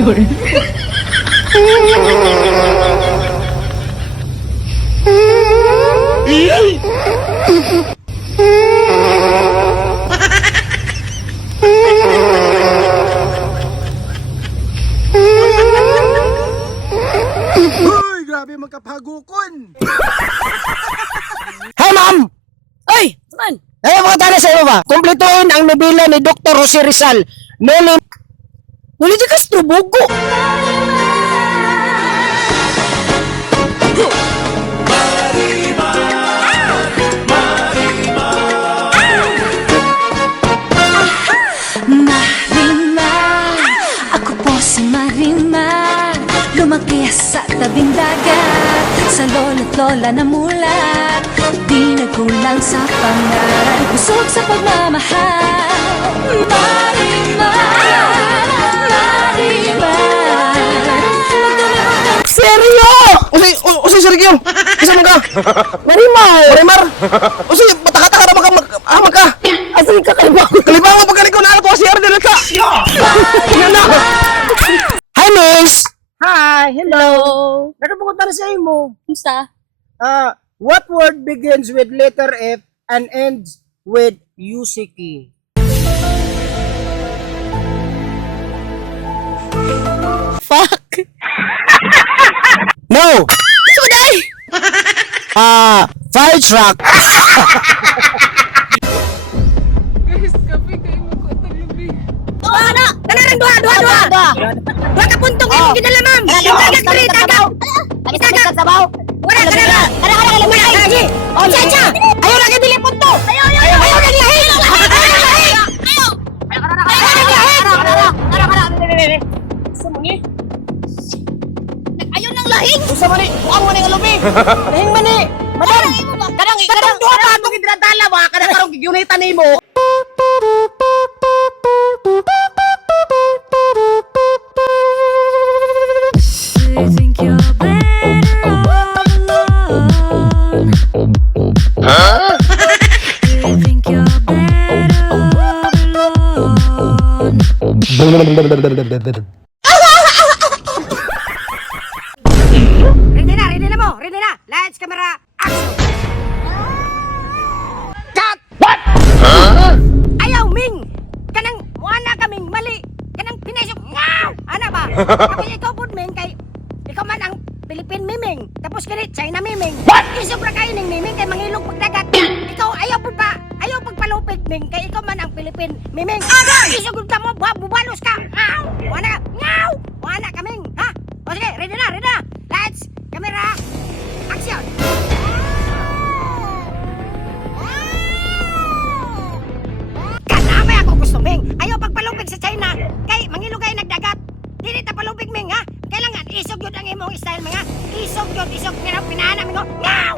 Yun. Uy, grabe magkapagukon. Hey, ma'am! Ay! Saan? Mga tala sa iyo ba? Kumpletuhin ang nobela ni Dr. Jose Rizal. Noli... Wala di ka strobogo. Marima, ako po si Marima. Lumaki sa tabing dagat, sa lolo't lola na mulat. Di nagkulang sa pangaral, busog sa pagmamahal. Marima, Marima. Seryo! Usi, Sergio! Isa mo ka! Marimar! Marimar! Usi, batakata ka na magka ka! Asa ka kalibaw? Kalibaw mo pagkalikon na ako si Arden at sa... Yan na! Hi, miss! Hi, hello. Hello. Nakapagod na sa imo. Kumusta? What word begins with letter F and ends with Yusiki? Fuck. No! Suday! Fire truck! Duha na! Kanarang duha! Duha ka puntong kayo ginala, ma'am! Tagak! Tagak! Sabaw! Wala! Kanara! Kanara! Oh, Chacha! Ayaw na kayo dili punto! Ayaw naglahi! Ayaw nang lahing! Usa man ni! Buang man ni nga lubi! Lahing man ni! Madam! Kadang duha pa itong idradala ba? Kadang karong gigyunitan ni mo! You think you're better alone? You think you're better alone? Ready na mo! Ready na! Lights, camera, action! Cut! What? Ayaw, Ming! Kanang, wala kaming mali! Kanang pinaisok, ngaw! Ano ba? Kapag ikaw po, Ming, kay... Ikaw man ang Philippine Miming, tapos kini China Miming. What? Isog ra kayo ng Miming kay mangilog pagdagat. Ikaw ayaw pagpalupig, Ming, kay ikaw man ang Philippine Miming. Isog ra mo, bubalos ka! Ngaw! Wala ka! Ngaw! Wala kaming, ha? O sige, ready na! Lights, camera, action! Kanamay ako gusto, Ming. Ayaw pagpalupig sa China. Kay mangilog kayo nagdagat. Dili ta palupig, Ming, ha? Kailangan isog yun ang imong style, mga. Isog yun, pinanaming ko. Ngaw!